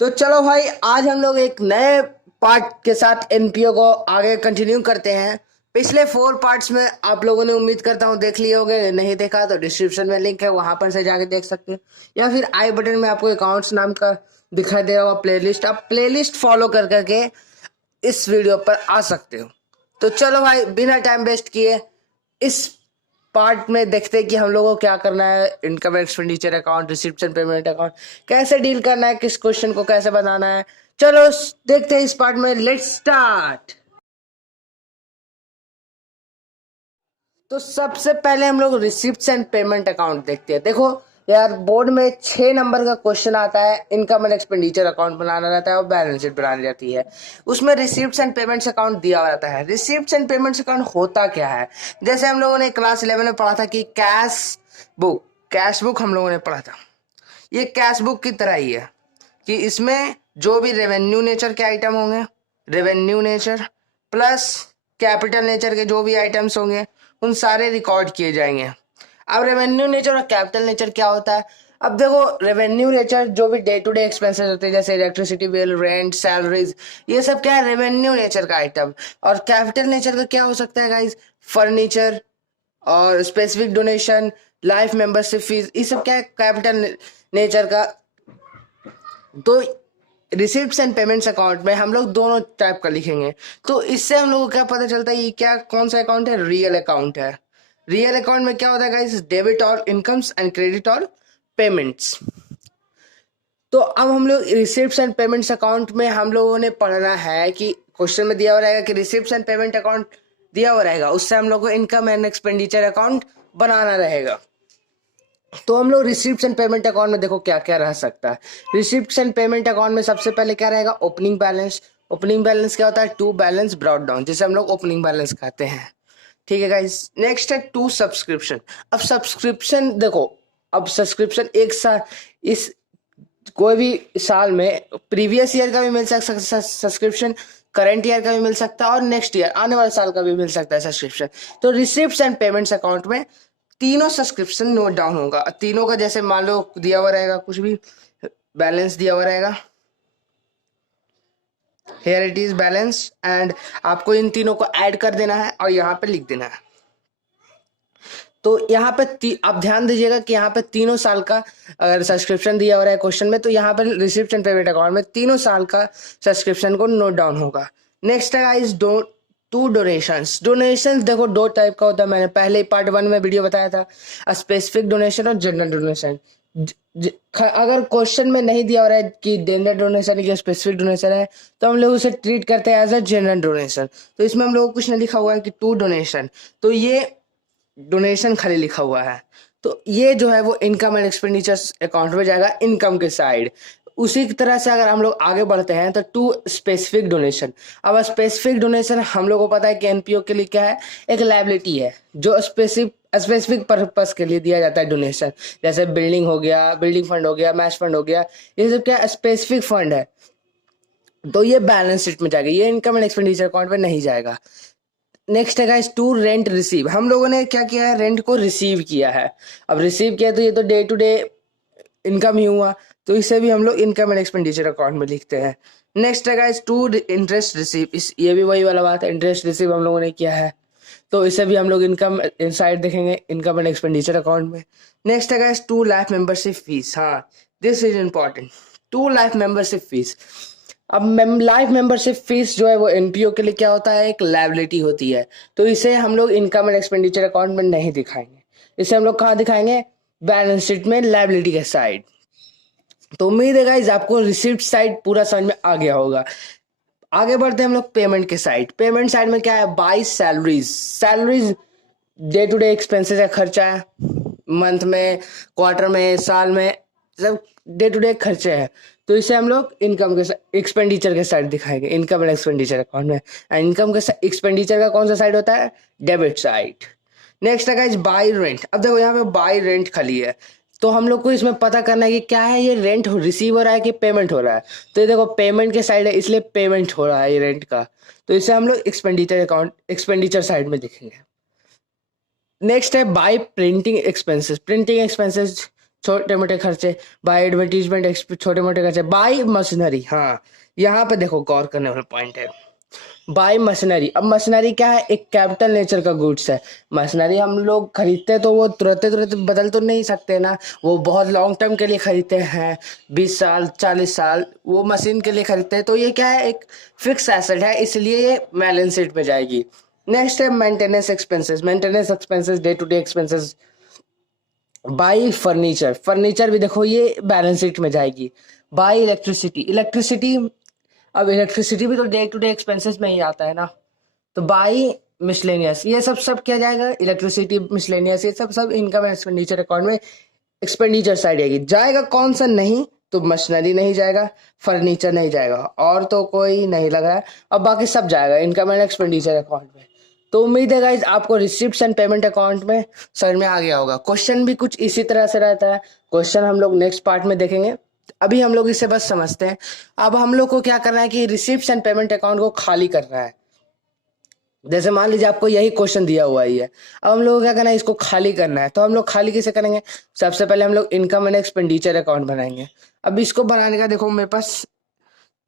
तो चलो भाई, आज हम लोग एक नए पार्ट के साथ एनपीओ को आगे कंटिन्यू करते हैं। पिछले 4 पार्ट्स में आप लोगों ने उम्मीद करता हूँ देख लिए होंगे। नहीं देखा तो डिस्क्रिप्शन में लिंक है, वहां पर से जाके देख सकते हो, या फिर आई बटन में आपको अकाउंट्स नाम का दिखाई दे रहा होगा प्लेलिस्ट। आप प्लेलिस्ट फॉलो कर करके इस वीडियो पर आ सकते हो। तो चलो भाई, बिना टाइम वेस्ट किए इस पार्ट में देखते हैं कि हम लोगों को क्या करना है। Income expenditure account, reception payment account कैसे डील करना है, किस क्वेश्चन को कैसे बनाना है। चलो देखते हैं इस पार्ट में। Let's start. तो सबसे पहले हम लोग रिसिप्ट्स एंड पेमेंट अकाउंट देखते हैं। देखो यार, बोर्ड में 6 नंबर का क्वेश्चन आता है, इनकम एंड एक्सपेंडिचर अकाउंट बनाना रहता है और बैलेंस शीट बनानी रहती है। उसमें रिसिप्ट्स एंड पेमेंट्स अकाउंट दिया हुआ रहता है। रिसिप्ट्स एंड पेमेंट्स अकाउंट होता क्या है? जैसे हम लोगों ने क्लास 11 में पढ़ा था कि कैश बुक हम लोगों ने पढ़ा था। ये कैश बुक की तरह ही है कि इसमें जो भी रेवेन्यू नेचर के आइटम होंगे, revenue nature plus capital nature के जो भी आइटम्स होंगे, उन सारे रिकॉर्ड किए जाएंगे। अब रेवेन्यू नेचर और कैपिटल नेचर क्या होता है? अब देखो, रेवेन्यू नेचर जो भी डे टू डे एक्सपेंसेस होते हैं, जैसे इलेक्ट्रिसिटी बिल, रेंट, सैलरीज, ये सब क्या है? रेवेन्यू नेचर का आइटम। और कैपिटल नेचर का क्या हो सकता है गाइस? फर्नीचर और specific donation, life membership fees, ये सब क्या है? कैपिटल नेचर का। तो रिसिप्ट्स एंड पेमेंट्स अकाउंट में हम लोग दोनों टाइप का लिखेंगे। तो इससे हम लोग को क्या पता चलता है ये क्या कौन सा अकाउंट है? रियल अकाउंट है। रियल अकाउंट में क्या होता है गाइस? डेबिट और इनकम्स एंड क्रेडिट और पेमेंट्स। तो अब हम लोग रिसिप्ट्स एंड पेमेंट्स अकाउंट में हम लोगों ने पढ़ना है कि क्वेश्चन में दिया हुआ रहेगा कि रिसिप्ट्स एंड पेमेंट अकाउंट दिया हुआ रहेगा, उससे हम लोग को इनकम एंड एक्सपेंडिचर अकाउंट बनाना रहेगा। तो हम लोग रिसिप्ट्स एंड पेमेंट अकाउंट में देखो क्या क्या रह सकता है। रिसिप्ट्स एंड पेमेंट अकाउंट में सबसे पहले क्या रहेगा? Opening balance. ओपनिंग बैलेंस क्या होता है? टू बैलेंस ब्रॉट डाउन, जिसे हम लोग ओपनिंग बैलेंस कहते हैं। ठीक है गाइस। नेक्स्ट है टू सब्सक्रिप्शन। अब सब्सक्रिप्शन देखो, अब सब्सक्रिप्शन एक साल, इस कोई भी साल में प्रीवियस ईयर का भी मिल सकता है सब्सक्रिप्शन, करंट ईयर का भी मिल सकता है और नेक्स्ट ईयर आने वाले साल का भी मिल सकता है सब्सक्रिप्शन। तो रिसिप्ट्स एंड पेमेंट्स अकाउंट में तीनों सब्सक्रिप्शन नोट डाउन होगा। तीनों का जैसे मान लो दिया हुआ रहेगा, कुछ भी बैलेंस दिया हुआ रहेगा, here it is balance, and आपको इन तीनों को ऐड कर देना है और यहाँ पे लिख देना है। तो यहाँ पे आप ध्यान दीजिएगा कि यहाँ पे तीनों साल का अगर सब्सक्रिप्शन दिया हो रहा है क्वेश्चन में, तो यहाँ पे रिसिप्ट एंड पेमेंट अकाउंट में तीनों साल का सब्सक्रिप्शन को नोट डाउन होगा। नेक्स्ट है गाइस टू डोनेशंस। डोनेशंस देखो दो टाइप का होता है, मैंने पहले ही पार्ट 1 में वीडियो बताया था, स्पेसिफिक डोनेशन और जनरल डोनेशन। अगर क्वेश्चन में नहीं दिया हो रहा है कि जनरल डोनेशन या स्पेसिफिक डोनेशन है, तो हम लोग उसे ट्रीट करते हैं एज अ जनरल डोनेशन। तो इसमें हम लोग को कुछ नहीं लिखा हुआ है कि टू डोनेशन, तो ये डोनेशन खाली लिखा हुआ है। तो ये जो है वो इनकम एंड एक्सपेंडिचर अकाउंट में जाएगा, इनकम के साइड। उसी की तरह से अगर हम लोग आगे बढ़ते हैं तो टू स्पेसिफिक डोनेशन। अब स्पेसिफिक डोनेशन हम लोग को पता है कि एनपीओ के लिए क्या है? एक लायबिलिटी है जो स्पेसिफिक पर्पस के लिए दिया जाता है डोनेशन। जैसे बिल्डिंग हो गया, बिल्डिंग फंड हो गया, मैच फंड हो गया, ये सब क्या स्पेसिफिक फंड है। तो ये बैलेंस शीट में जाएगा, ये इनकम एंड एक्सपेंडिचर अकाउंट में नहीं जाएगा। नेक्स्ट है गाइस टू रेंट रिसीव। हम लोगों ने क्या किया है? रेंट को रिसीव किया है। अब रिसीव किया तो ये तो डे टू डे इनकम ही हुआ, तो इसे भी हम लोग इनकम एंड एक्सपेंडिचर अकाउंट में लिखते हैं। नेक्स्ट है गाइस टू इंटरेस्ट रिसीव। इस ये भी वही वाला बात है, इंटरेस्ट रिसीव हम लोगों ने किया है, तो इसे भी हम लोग इनकम इनसाइड देखेंगे इनकम एंड एक्सपेंडिचर अकाउंट में। नेक्स्ट है guys to life membership fees. हाँ, this is important. To life membership fees. अब लाइफ मेंबरशिप फीस जो है वो एनपीओ के लिए क्या होता है? एक लायबिलिटी होती है। तो इसे हम लोग इनकम एंड एक्सपेंडिचर अकाउंट में नहीं दिखाएंगे, इसे हम लोग कहाँ दिखाएंगे? बैलेंस शीट में, लायबिलिटी के साइड। तो उम्मीद है गाइस आपको रिसिप्ट साइड पूरा समझ में आ गया होगा। आगे बढ़ते हैं हम लोग पेमेंट के साइड। पेमेंट साइड में क्या है? By salaries. Salaries day to day expenses का खर्चा है, मंथ में, क्वार्टर में, साल में, सब डे टू डे खर्चे हैं। तो इसे हम लोग इनकम के एक्सपेंडिचर के साइड दिखाएंगे, इनकम एंड एक्सपेंडिचर अकाउंट में। इनकम के एक्सपेंडिचर का कौन सा साइड होता है? Debit side. नेक्स्ट है गाइस बाई रेंट। अब देखो यहाँ पे बाई रेंट खाली है, तो हम लोग को इसमें पता करना है कि क्या है, ये रेंट रिसीव हो रहा है कि पेमेंट हो रहा है। तो ये देखो पेमेंट के साइड है, इसलिए पेमेंट हो रहा है ये रेंट का, तो इसे हम लोग एक्सपेंडिचर अकाउंट, एक्सपेंडिचर साइड में देखेंगे। नेक्स्ट है bye printing expenses. Printing expenses छोटे मोटे खर्चे, बाय एडवर्टीजमेंट छोटे मोटे खर्चे, बाय मशीनरी। हाँ, यहाँ पे देखो गौर करने वाला पॉइंट है, बाय मशीनरी। अब मशीनरी क्या है, एक कैपिटल नेचर का गुड्स है। मशीनरी हम लोग खरीदते तो वो तुरंत तुरंत बदल तो नहीं सकते ना, वो बहुत लॉन्ग टर्म के लिए खरीदते हैं, 20 साल 40 साल वो मशीन के लिए खरीदते हैं। तो ये क्या है, एक फिक्स एसेट है, इसलिए ये बैलेंस शीट पे जाएगी। नेक्स्ट है maintenance expenses. Maintenance expenses day to day expenses by furniture. Furniture भी देखो ये बैलेंस शीट में जाएगी। By electricity. इलेक्ट्रिसिटी, अब इलेक्ट्रिसिटी भी तो डे टू डे एक्सपेंसेस में ही आता है ना। तो बाई मिसलेनियस, ये सब क्या जाएगा, इलेक्ट्रिसिटी मिसलेनियस, ये सब इनकम एंड एक्सपेंडिचर अकाउंट में एक्सपेंडिचर साइड आएगी। जाएगा कौन सा नहीं, तो मशीनरी नहीं जाएगा, फर्नीचर नहीं जाएगा, और तो कोई नहीं लग रहा है। अब बाकी सब जाएगा इनकम एंड एक्सपेंडिचर अकाउंट में। तो उम्मीद है गाइज आपको रिसिप्ट्स एंड पेमेंट अकाउंट में समझ में आ गया होगा। क्वेश्चन भी कुछ इसी तरह से रहता है, क्वेश्चन हम लोग नेक्स्ट पार्ट में देखेंगे, अभी हम लोग इसे बस समझते हैं। अब हम लोग को क्या करना है कि रिसिप्ट्स एंड पेमेंट अकाउंट को खाली करना है। जैसे मान लीजिए आपको यही क्वेश्चन दिया हुआ ही है, अब हम लोग को क्या करना है, इसको खाली करना है। तो हम लोग खाली कैसे करेंगे, सबसे पहले हम लोग इनकम एंड एक्सपेंडिचर अकाउंट बनाएंगे। अब इसको बनाने का देखो मेरे पास,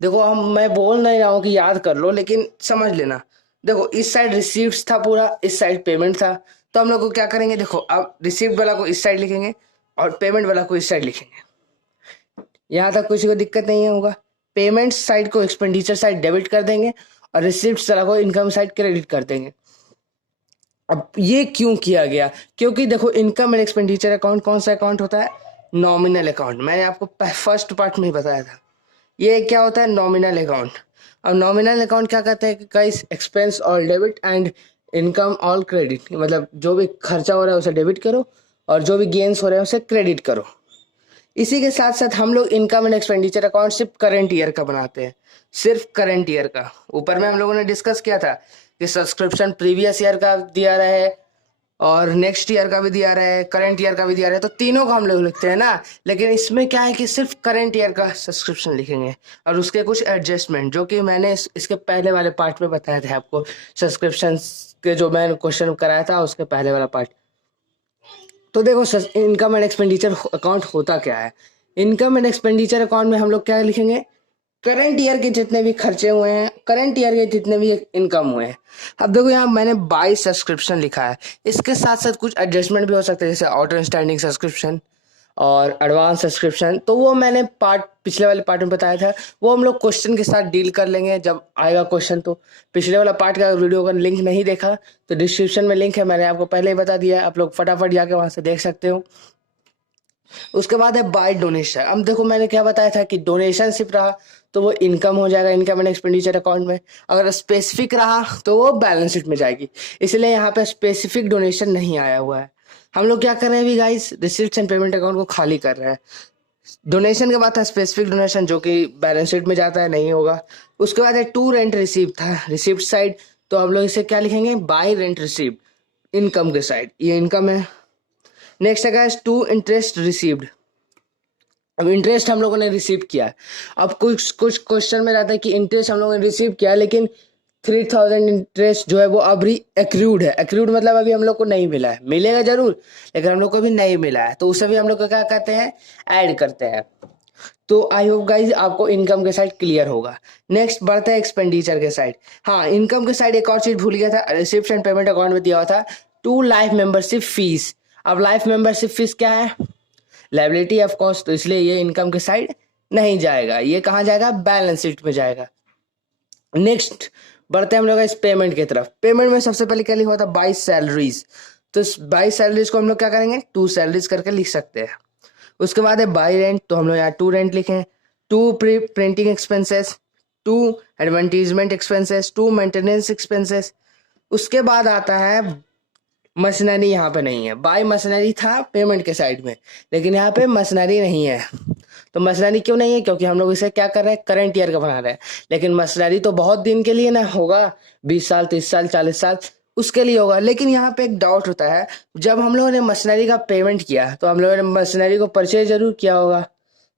देखो हम मैं बोल नहीं रहा हूँ कि याद कर लो, लेकिन समझ लेना। देखो इस साइड रिसीव्स था पूरा, इस साइड पेमेंट था। तो हम लोग को क्या करेंगे, देखो अब रिसीव वाला को इस साइड लिखेंगे और पेमेंट वाला को इस साइड लिखेंगे। यहाँ तक किसी को दिक्कत नहीं होगा। पेमेंट साइड को एक्सपेंडिचर साइड डेबिट कर देंगे और रिसिप्ट वाला को इनकम साइड क्रेडिट कर देंगे। अब ये क्यों किया गया, क्योंकि देखो इनकम एंड एक्सपेंडिचर अकाउंट कौन सा अकाउंट होता है, नॉमिनल अकाउंट। मैंने आपको फर्स्ट पार्ट में ही बताया था, ये क्या होता है, नॉमिनल अकाउंट। अब नॉमिनल अकाउंट क्या कहते हैं कि guys, expense all debit and income all credit, मतलब जो भी खर्चा हो रहा है उसे डेबिट करो और जो भी गेन्स हो रहे हैं उसे क्रेडिट करो। इसी के साथ साथ हम लोग इनकम एंड एक्सपेंडिचर अकाउंट सिर्फ करंट ईयर का बनाते हैं, सिर्फ करंट ईयर का। ऊपर में हम लोगों ने डिस्कस किया था कि सब्सक्रिप्शन प्रीवियस ईयर का दिया रहा है और नेक्स्ट ईयर का भी दिया रहा है, करंट ईयर का भी दिया रहा है, तो तीनों का हम लोग लिखते हैं ना। लेकिन इसमें क्या है कि सिर्फ करंट ईयर का सब्सक्रिप्शन लिखेंगे और उसके कुछ एडजस्टमेंट, जो कि मैंने इसके पहले वाले पार्ट में बताया था आपको, सब्सक्रिप्शन के जो मैंने क्वेश्चन कराया था उसके पहले वाला पार्ट। तो देखो इनकम एंड एक्सपेंडिचर अकाउंट होता क्या है, इनकम एंड एक्सपेंडिचर अकाउंट में हम लोग क्या लिखेंगे, करंट ईयर के जितने भी खर्चे हुए हैं, करंट ईयर के जितने भी इनकम हुए हैं। अब देखो यहाँ मैंने बाय सब्सक्रिप्शन लिखा है, इसके साथ साथ कुछ एडजस्टमेंट भी हो सकते हैं, जैसे ऑटो स्टैंडिंग सब्सक्रिप्शन और एडवांस सब्सक्रिप्शन। तो वो मैंने पार्ट पिछले वाले पार्ट में बताया था, वो हम लोग क्वेश्चन के साथ डील कर लेंगे जब आएगा क्वेश्चन। तो पिछले वाला पार्ट का वीडियो का लिंक नहीं देखा तो डिस्क्रिप्शन में लिंक है, मैंने आपको पहले ही बता दिया है, आप लोग फटाफट जाके वहां से देख सकते हो। उसके बाद है बाय डोनेशन। अब देखो मैंने क्या बताया था कि डोनेशन सिर्फ रहा तो वो इनकम हो जाएगा इनकम एंड एक्सपेंडिचर अकाउंट में, अगर स्पेसिफिक रहा तो वो बैलेंस शीट में जाएगी। इसलिए यहाँ पे स्पेसिफिक डोनेशन नहीं आया हुआ है। हम लोग क्या कर रहे हैं अभी guys, receipt and payment account को खाली कर रहे हैं। डोनेशन के बाद था स्पेसिफिक डोनेशन, जो कि बैलेंस शीट में जाता है, नहीं होगा। उसके बाद है टू रेंट रिसीव था रिसिप्ट साइड, तो हम लोग इसे क्या लिखेंगे, बाय रेंट रिसीव, इनकम के साइड, ये इनकम है। नेक्स्ट है टू इंटरेस्ट रिसीव्ड। अब इंटरेस्ट हम लोगों ने रिसीव किया। अब कुछ कुछ क्वेश्चन में रहता है कि इंटरेस्ट हम लोगों ने रिसीव किया लेकिन 3000 इंटरेस्ट जो है वो अभी एक्रूड है। एक्रूड मतलब अभी हम लोग को नहीं मिला है, मिलेगा जरूर लेकिन हम लोग को अभी नहीं मिला है, तो उसे भी हम लोग को क्या कहते हैं, ऐड करते हैं। तो आई होप गाइज आपको इनकम के साइड क्लियर होगा। नेक्स्ट बढ़ते हैं एक्सपेंडिचर के साइड। हाँ, इनकम के साइड एक और चीज भूल गया था, रिसिप्ट एंड पेमेंट अकाउंट में दिया हुआ था टू लाइफ मेंबरशिप फीस। अब लाइफ मेंबरशिप फीस क्या है, लायबिलिटी ऑफ कॉस्ट, तो इसलिए ये इनकम के साइड नहीं जाएगा, ये कहाँ जाएगा, बैलेंस शीट में जाएगा। नेक्स्ट बढ़ते हैं हम लोग इस पेमेंट की तरफ। पेमेंट में सबसे पहले क्या लिखा हुआ था, बाई सैलरीज। तो इस बाई सैलरीज को हम लोग क्या करेंगे, टू सैलरीज करके लिख सकते हैं। उसके बाद है बाई रेंट, तो हम लोग यहाँ टू रेंट लिखें, to printing expenses, to advertisement expenses, to maintenance expenses. उसके बाद आता है मशीनरी, यहाँ पे नहीं है। बाय मशीनरी था पेमेंट के साइड में, लेकिन यहाँ पे मशीनरी नहीं है। तो मशीनरी क्यों नहीं है, क्योंकि हम लोग इसे क्या कर रहे हैं, करंट ईयर का बना रहे हैं। लेकिन मशीनरी तो बहुत दिन के लिए ना होगा, 20 साल 30 साल 40 साल उसके लिए होगा। लेकिन यहाँ पे एक डाउट होता है, जब हम लोगों ने मशीनरी का पेमेंट किया तो हम लोगों ने मशीनरी को परचेज जरूर किया होगा।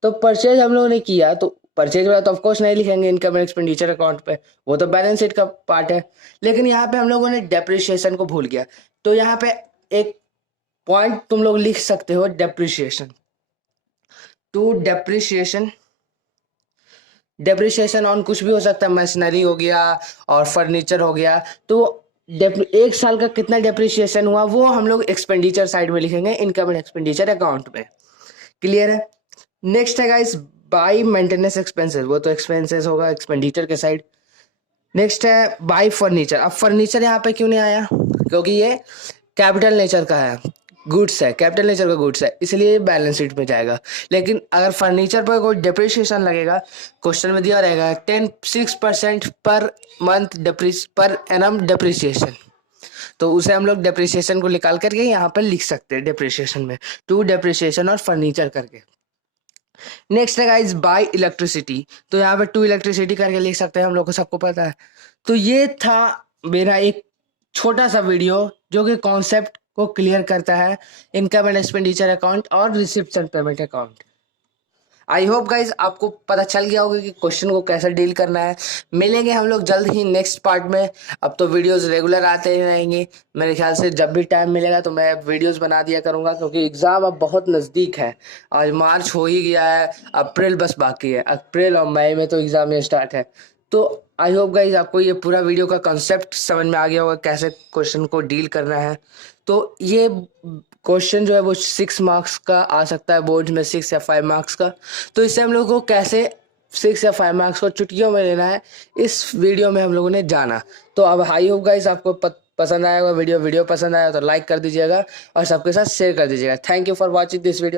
तो परचेज हम लोगों ने किया तो परचेज वाला तो ऑफकोर्स नहीं लिखेंगे इनकम एंड एक्सपेंडिचर अकाउंट पे, वो तो बैलेंस शीट का पार्ट है। लेकिन यहाँ पे हम लोगों ने डेप्रिसिएशन को भूल गया, तो यहाँ पे एक पॉइंट तुम लोग लिख सकते हो, depreciation. To depreciation. Depreciation on कुछ भी हो सकता है, मशीनरी हो गया और फर्नीचर हो गया। तो एक साल का कितना डेप्रिसिएशन हुआ वो हम लोग एक्सपेंडिचर साइड में लिखेंगे, इनकम एंड एक्सपेंडिचर अकाउंट में। क्लियर है। नेक्स्ट है गाइस बाई मेंटेनेंस एक्सपेंसेस, वो तो एक्सपेंसेस होगा एक्सपेंडिचर के साइड। नेक्स्ट है बाई फर्नीचर। अब फर्नीचर यहाँ पे क्यों नहीं आया, क्योंकि ये कैपिटल नेचर का है, गुड्स है, कैपिटल नेचर का गुड्स है, इसलिए बैलेंस शीट में जाएगा। लेकिन अगर फर्नीचर पर कोई डिप्रिसिएशन लगेगा, क्वेश्चन में दिया रहेगा 6% per month per annum depreciation, तो उसे हम लोग डिप्रिसिएशन को निकाल करके यहाँ पर लिख सकते हैं डिप्रिसिएशन में, टू डिप्रिसिएशन और फर्नीचर करके। नेक्स्ट है गाइस बाय इलेक्ट्रिसिटी, तो यहाँ पे टू इलेक्ट्रिसिटी करके लिख सकते हैं, हम लोग को सबको पता है। तो ये था मेरा एक छोटा सा वीडियो जो कि कॉन्सेप्ट को क्लियर करता है, इनकम एंड एक्सपेंडिचर अकाउंट और receipt and payment account. I hope guys आपको पता चल गया होगा कि क्वेश्चन को कैसे डील करना है। मिलेंगे हम लोग जल्द ही नेक्स्ट पार्ट में। अब तो वीडियोस रेगुलर आते ही रहेंगे, मेरे ख्याल से जब भी टाइम मिलेगा तो मैं वीडियोस बना दिया करूंगा, क्योंकि एग्जाम अब बहुत नज़दीक है। आज मार्च हो ही गया है, अप्रैल बस बाकी है, अप्रैल और मई में तो एग्जाम स्टार्ट है। तो आई होप गाइज आपको ये पूरा वीडियो का कंसेप्ट समझ में आ गया होगा, कैसे क्वेश्चन को डील करना है। तो ये क्वेश्चन जो है वो 6 मार्क्स का आ सकता है बोर्ड में, 6 या 5 मार्क्स का। तो इससे हम लोग को कैसे 6 या 5 मार्क्स को चुटकियों में लेना है, इस वीडियो में हम लोगों ने जाना। तो अब आई होप गाइस आपको पसंद आएगा वीडियो पसंद आया तो लाइक कर दीजिएगा और सबके साथ शेयर कर दीजिएगा। Thank you for watching this video.